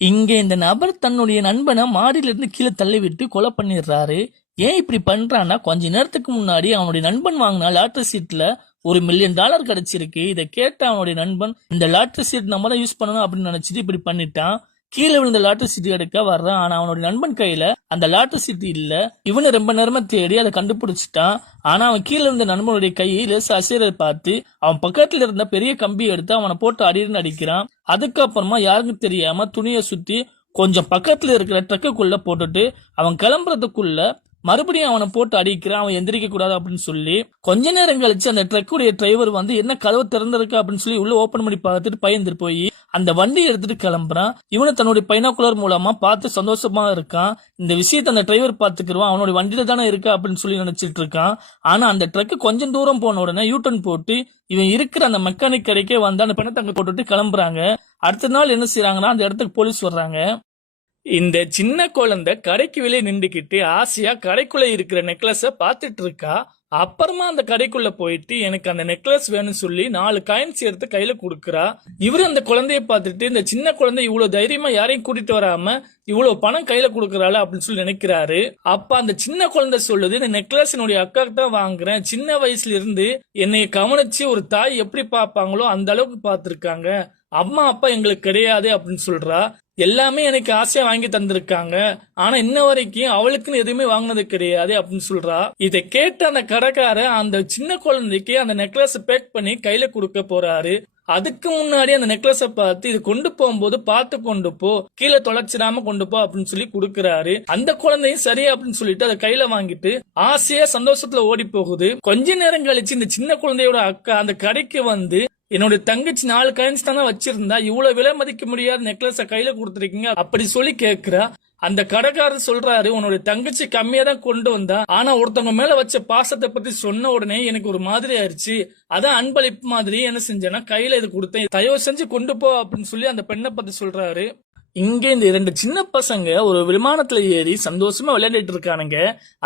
இங்க இந்த நபர் தன்னுடைய நண்பனை மாடியில இருந்து கீழே தள்ளி விட்டு கொலை பண்ணிடுறாரு. ஏன் இப்படி பண்றான்னா, கொஞ்ச நேரத்துக்கு முன்னாடி அவனுடைய நண்பன் வாங்கின லாட்டரி சீட்ல $1,000,000 கிடைச்சிருக்கு. இதை கேட்ட அவனுடைய நண்பன், இந்த லாட்டரி சீட் நம்ம தான் யூஸ் பண்ணணும் அப்படின்னு நினைச்சிட்டு இப்படி பண்ணிட்டான். கீழே விழுந்த லாட்டரி சீட் எடுக்க வர்றான். ஆனா அவனுடைய நண்பன் கையில அந்த லாட்டரி சீட் இல்ல. இவனை ரொம்ப நேரமா தேடி அதை கண்டுபிடிச்சிட்டான். ஆனா அவன் கீழே இருந்த நண்பனுடைய கையை லேசா அசைறதை பார்த்து அவன் பக்கத்துல இருந்த பெரிய கம்பி எடுத்து அவனை போட்டு அடின்னு அடிக்கிறான். அதுக்கப்புறமா யாருக்கும் தெரியாம துணியை சுத்தி கொஞ்சம் பக்கத்துல இருக்கிற ட்ரக்குக்குள்ள போட்டுட்டு அவன் கிளம்புறதுக்குள்ள மறுபடியும் அவனை போட்டு அடிக்கிறான். அவன் எந்திரிக்க கூடாது அப்படின்னு சொல்லி கொஞ்ச நேரம் கழிச்சு அந்த ட்ரக்குடைய டிரைவர் வந்து என்ன கதவு திறந்திருக்கு அப்படின்னு சொல்லி உள்ள ஓபன் பண்ணி பார்த்துட்டு பயந்துட்டு போய் அந்த வண்டியை எடுத்துட்டு கிளம்புறான். இவனை தன்னுடைய பைனாகுலர் மூலமா பார்த்து சந்தோஷமா இருக்கான். இந்த விஷயத்த அந்த டிரைவர் பாத்துக்கிடுவான். அவனுடைய வண்டியில தானே இருக்கா அப்படின்னு சொல்லி நினைச்சிட்டு இருக்கான். ஆனா அந்த ட்ரக் கொஞ்சம் தூரம் போன உடனே யூட்டன் போட்டு இவன் இருக்கிற அந்த மெக்கானிக் கடைக்கே வந்து அந்த பணத்தை அங்க போட்டுட்டு கிளம்புறாங்க. அடுத்த நாள் என்ன செய்யறாங்கன்னா, அந்த இடத்துக்கு போலீஸ் வர்றாங்க. இந்த சின்ன குழந்தை கடைக்கு வெளியே நின்றுக்கிட்டு ஆசையா கடைக்குள்ள இருக்கிற நெக்லஸ பாத்துட்டு இருக்கா. அப்புறமா அந்த கடைக்குள்ள போயிட்டு எனக்கு அந்த நெக்லஸ் வேணும்னு சொல்லி 4 காயின்ஸ் எடுத்து கையில கொடுக்கறா. இவரு அந்த குழந்தைய பார்த்துட்டு இந்த சின்ன குழந்தை இவ்வளவு தைரியமா யாரையும் கூட்டிட்டு வராம இவ்வளவு பணம் கையில கொடுக்கறாள் அப்படின்னு சொல்லி நினைக்கிறாரு. அப்ப அந்த சின்ன குழந்தை சொல்லுது, இந்த நெக்லஸ் என்னுடைய அக்காக்கு தான் வாங்குறேன். சின்ன வயசுல இருந்து என்னை கவனிச்சு ஒரு தாய் எப்படி பாப்பாங்களோ அந்த அளவுக்கு பாத்துருக்காங்க. அம்மா அப்பா எங்களுக்கு கிடையாது அப்படின்னு சொல்றா. எல்லாமே எனக்கு ஆசையா வாங்கி தந்திருக்காங்க. ஆனா இன்ன வரைக்கும் அவளுக்குன்னு எதுவுமே வாங்கினது கிடையாது அப்படின்னு சொல்றா. இதை கேட்ட அந்த கடைக்கார அந்த சின்ன குழந்தைக்கு அந்த நெக்லஸ் பேக் பண்ணி கையில கொடுக்க போறாரு. அதுக்கு முன்னாடி அந்த நெக்லஸ பார்த்து இது கொண்டு போகும்போது பார்த்து கொண்டு போ, கீழே தொலைச்சிடாம கொண்டு போ அப்படின்னு சொல்லி கொடுக்கறாரு. அந்த குழந்தையும் சரி அப்படின்னு சொல்லிட்டு அதை கையில வாங்கிட்டு ஆசையா சந்தோஷத்துல ஓடி போகுது. கொஞ்ச நேரம் கழிச்சு இந்த சின்ன குழந்தையோட அக்கா அந்த கடைக்கு வந்து, என்னுடைய தங்கச்சி 4 காயின்ஸ் தானே வச்சிருந்தா, இவ்வளவு விலை மதிக்க முடியாத நெக்லஸ கையில கொடுத்துருக்கீங்க அப்படி சொல்லி கேக்குறா. அந்த கடைக்காரர் சொல்றாரு, உன்னுடைய தங்கச்சி கம்மியா தான் கொண்டு வந்தா, ஆனா ஒருத்தவங்க மேல வச்ச பாசத்தை பத்தி சொன்ன உடனே எனக்கு ஒரு மாதிரி ஆயிடுச்சு. அதான் அன்பளிப்பு மாதிரி என்ன செஞ்சேன்னா கையில இது கொடுத்தேன், தயவு செஞ்சு கொண்டு போ அப்படின்னு சொல்லி அந்த பெண்ணை பத்தி சொல்றாரு. இங்க இந்த 2 சின்ன பசங்க ஒரு விமானத்துல ஏறி சந்தோஷமா விளையாடிட்டு இருக்கானுங்க.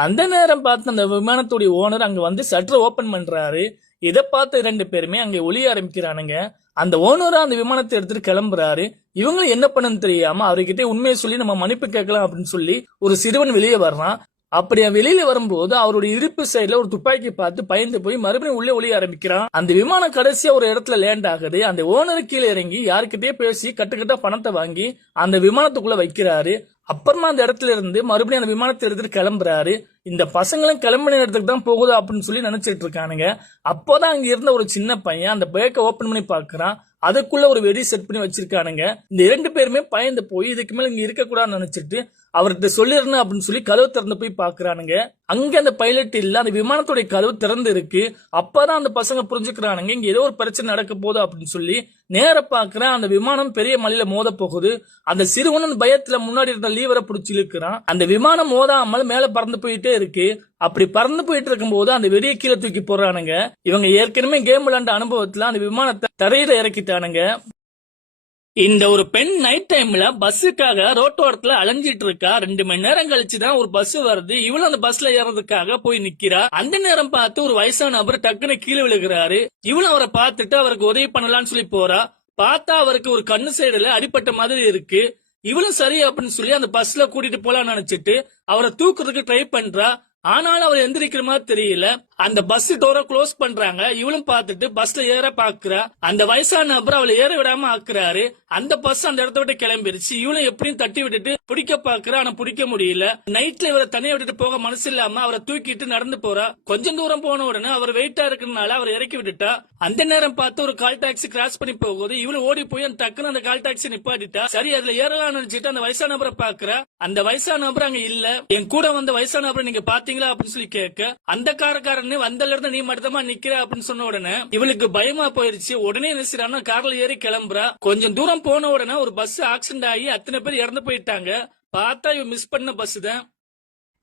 அந்த நேரம் பார்த்து அந்த விமானத்துடைய ஓனர் அங்க வந்து ஷட்டர் ஓபன் பண்றாரு. இதை பார்த்து 2 பேருமே அங்க ஒளிய ஆரம்பிக்கிறானுங்க. அந்த ஓனரா அந்த விமானத்தை எடுத்துட்டு கிளம்புறாரு. இவங்களும் என்ன பண்ணன்னு தெரியாம அவர்கிட்ட உண்மையை சொல்லி நம்ம மன்னிப்பு கேட்கலாம் அப்படின்னு சொல்லி ஒரு சிறுவன் வெளியே வர்றான். அப்படியே வெளியில வரும்போது அவருடைய இடுப்பு சைடுல ஒரு துப்பாக்கி பார்த்து பயந்து போய் மறுபடியும் உள்ளே ஒளிய ஆரம்பிக்கிறான். அந்த விமானம் கடைசியா ஒரு இடத்துல லேண்ட் ஆகுது. அந்த ஓனர் கீழே இறங்கி யாருக்கிட்டே பேசி கட்டுக்கட்டா பணத்தை வாங்கி அந்த விமானத்துக்குள்ள வைக்கிறாரு. அப்புறமா அந்த இடத்துல இருந்து மறுபடியும் அந்த விமானத்தை எடுத்துட்டு கிளம்புறாரு. இந்த பசங்களும் கிளம்பின இடத்துக்கு தான் போகுது அப்படின்னு சொல்லி நினைச்சிட்டு இருக்கானுங்க. அப்போதான் அங்க இருந்த ஒரு சின்ன பையன் அந்த பேக்கை ஓபன் பண்ணி பாக்குறான். அதுக்குள்ள ஒரு வெடி செட் பண்ணி வச்சிருக்கானுங்க. இந்த 2 பேருமே பயந்து போய் இதுக்கு மேல இங்க இருக்க கூடாதுன்னு நினைச்சிட்டு அவர்கிட்ட சொல்லிடணும் அப்படின்னு சொல்லி கதவு திறந்து போய் பாக்குறானுங்க. அங்க அந்த பைலட் இல்ல, அந்த விமானத்துடைய கதவு திறந்து இருக்கு. அப்பதான் அந்த பசங்க புரிஞ்சுக்கிறானுங்க இங்க ஏதோ ஒரு பிரச்சனை நடக்க போகுது அப்படின்னு சொல்லி. நேர பாக்குறேன், அந்த விமானம் பெரிய மலையில மோத போகுது. அந்த சிறுவனும் பயத்துல முன்னாடி இருந்த லீவரை பிடிச்சி இழுக்கிறான். அந்த விமானம் மோதாமல் மேல பறந்து போயிட்டே இருக்கு. அப்படி பறந்து போயிட்டு இருக்கும் போது அந்த வெடியை கீழே தூக்கி போடுறானுங்க. இவங்க ஏற்கனவே கேம் விளையாண்ட அனுபவத்துல அந்த விமானத்தை தரையில இறக்கிட்டானுங்க. இந்த ஒரு பெண் நைட் டைம்ல பஸ்ஸுக்காக ரோட்டோரத்துல அலைஞ்சிட்டு இருக்கா. 2 மணி நேரம் கழிச்சுதான் ஒரு பஸ் வருது. இவளும் அந்த பஸ்ல ஏறதுக்காக போய் நிக்கிறா. அந்த நேரம் பார்த்து ஒரு வயசான நபர் டக்குன்னு கீழே விழுகிறாரு. இவளும் அவரை பார்த்துட்டு அவருக்கு உதவி பண்ணலாம்னு சொல்லி போறா. பார்த்தா அவருக்கு ஒரு கண்ணு சைடுல அடிப்பட்ட மாதிரி இருக்கு. இவளும் சரி அப்படின்னு சொல்லி அந்த பஸ்ல கூட்டிட்டு போலாம்னு நினைச்சிட்டு அவரை தூக்குறதுக்கு ட்ரை பண்றா. ஆனாலும் அவர் எந்திரிக்கிற மாதிரி தெரியல. அந்த பஸ் டோரை க்ளோஸ் பண்றாங்க. இவளும் பார்த்துட்டு பஸ்ல ஏற பாக்குறா. அந்த வயசான நபர் அவளை ஏற விடாம ஆக்குறாரு. அந்த பஸ் அந்த இடத்த விட்டு கிளம்பிருச்சு. இவளும் எப்படியும் தட்டி விட்டுட்டு பிடிக்க பாக்குறா. ஆனா பிடிக்க முடியல. நைட்ல இவரை தனியா விட்டுட்டு போக மனசு இல்லாம அவரை தூக்கிட்டு நடந்து போறா. கொஞ்சம் தூரம் போன உடனே அவர் வெயிட்டா இருக்கிறதுனால அவர் இறக்கி விட்டுட்டா. அந்த நேரம் பார்த்து ஒரு கால் டாக்ஸி கிராஸ் பண்ணி போகுது. இவளு ஓடி போய் அந்த டக்குன்னு அந்த கால் டாக்ஸி நிப்பாட்டிட்டா. சரி அதுல ஏறலாம்னு நினைச்சிட்டு அந்த வயசான நபரை பாக்குறா. அந்த வயசான நபர் அங்க இல்ல. என் கூட வந்த வயசான நபரை நீங்க பாத்தீங்களா அப்படின்னு சொல்லி கேட்க, அந்த காரக்காரன் வந்தல இருந்து நீ மட்டுமா நிக்கிற அப்படின்னு சொன்ன உடனே இவளுக்கு பயமா போயிருச்சு. உடனே என்ன செய்யறான்னா கார்ல ஏறி கிளம்புறா. கொஞ்சம் தூரம் போன உடனே ஒரு பஸ் ஆக்சிடென்ட் ஆகி அத்தனை பேர் இறந்து போயிட்டாங்க. பார்த்தா இவ மிஸ் பண்ண பஸ் தான்.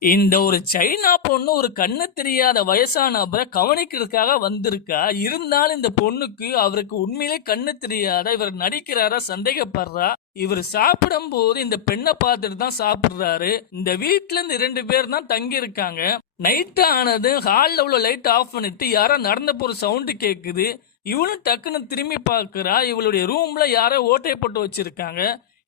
இந்த ஒரு சைனா பொண்ணு ஒரு கண்ணு தெரியாத வயசான நபரை கவனிக்கிறதுக்காக வந்திருக்கா. இருந்தாலும் இந்த பொண்ணுக்கு அவருக்கு உண்மையிலே கண்ணு தெரியாத இவர் நடிக்கிறாரா சந்தேகப்படுறா. இவர் சாப்பிடும் போது இந்த பெண்ணை பார்த்துட்டு தான் சாப்பிடுறாரு. இந்த வீட்டுல இருந்து 2 பேர் தான் தங்கி இருக்காங்க. நைட் ஆனது ஹால்ல உள்ள லைட் ஆஃப் பண்ணிட்டு யாரோ நடந்த போற சவுண்டு கேக்குது. இவனும் டக்குன்னு திரும்பி பாக்குறா. இவளுடைய ரூம்ல யாரோ ஓட்டையை போட்டு வச்சிருக்காங்க.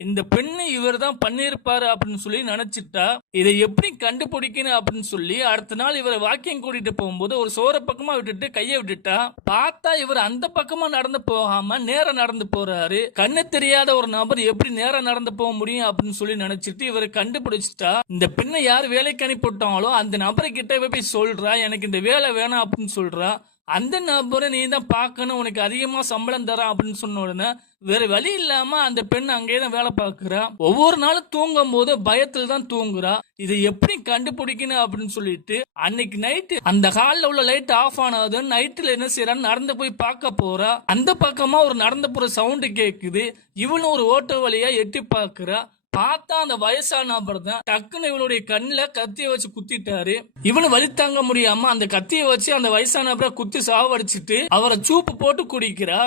இந்த பெண்ணு இவர் தான் பண்ணிருப்பாரு அப்படின்னு சொல்லி நினைச்சிட்டா இதை எப்படி கண்டுபிடிக்கணும் அப்படின்னு சொல்லி அடுத்த நாள் இவரை வாக்கியம் கூட்டிட்டு போகும்போது ஒரு சோர பக்கமா விட்டுட்டு கையை விட்டுட்டா. பார்த்தா இவர் அந்த பக்கமா நடந்து போகாம நேரா நடந்து போறாரு. கண்ணு தெரியாத ஒரு நபர் எப்படி நேரா நடந்து போக முடியும் அப்படின்னு சொல்லி நினைச்சிட்டு இவரை கண்டுபிடிச்சிட்டா. இந்த பெண்ணை யார் வேலைக்கு அனுப்பிவிட்டாங்களோ அந்த நபரை கிட்ட போய் சொல்றா, எனக்கு இந்த வேலை வேணாம் அப்படின்னு சொல்றா. அந்த நபரை நீ தான் பார்க்கணும், உனக்கு அதிகமா சம்பளம் தரான் அப்படின்னு சொன்ன உடனே வேற வழி இல்லாம அந்த பெண் அங்கேயே தான் வேலை பார்க்கிறா. ஒவ்வொரு நாளும் தூங்கும் போது பயத்துல தான் தூங்குறா. இதை எப்படி கண்டுபிடிக்கணும் அப்படின்னு சொல்லிட்டு அன்னைக்கு நைட்டு அந்த ஹால்ல உள்ள லைட் ஆஃப் ஆனது நைட்ல என்ன செய்யறான்னு நடந்து போய் பார்க்க போறா. அந்த பக்கமா ஒரு நடந்து போற சவுண்டு கேக்குது. இவனும் ஒரு ஓட்ட வழியா எட்டி பார்க்கிறா. பார்த்தா அந்த வயசான நபர் தான். டக்குன்னு இவளுடைய கண்ணுல கத்திய வச்சு குத்திட்டாரு. இவனு வலி தாங்க முடியாம அந்த கத்திய வச்சு அந்த வயசான நபரை குத்தி சாவடிச்சிட்டு அவரை சூப்பு போட்டு குடிக்கிறா.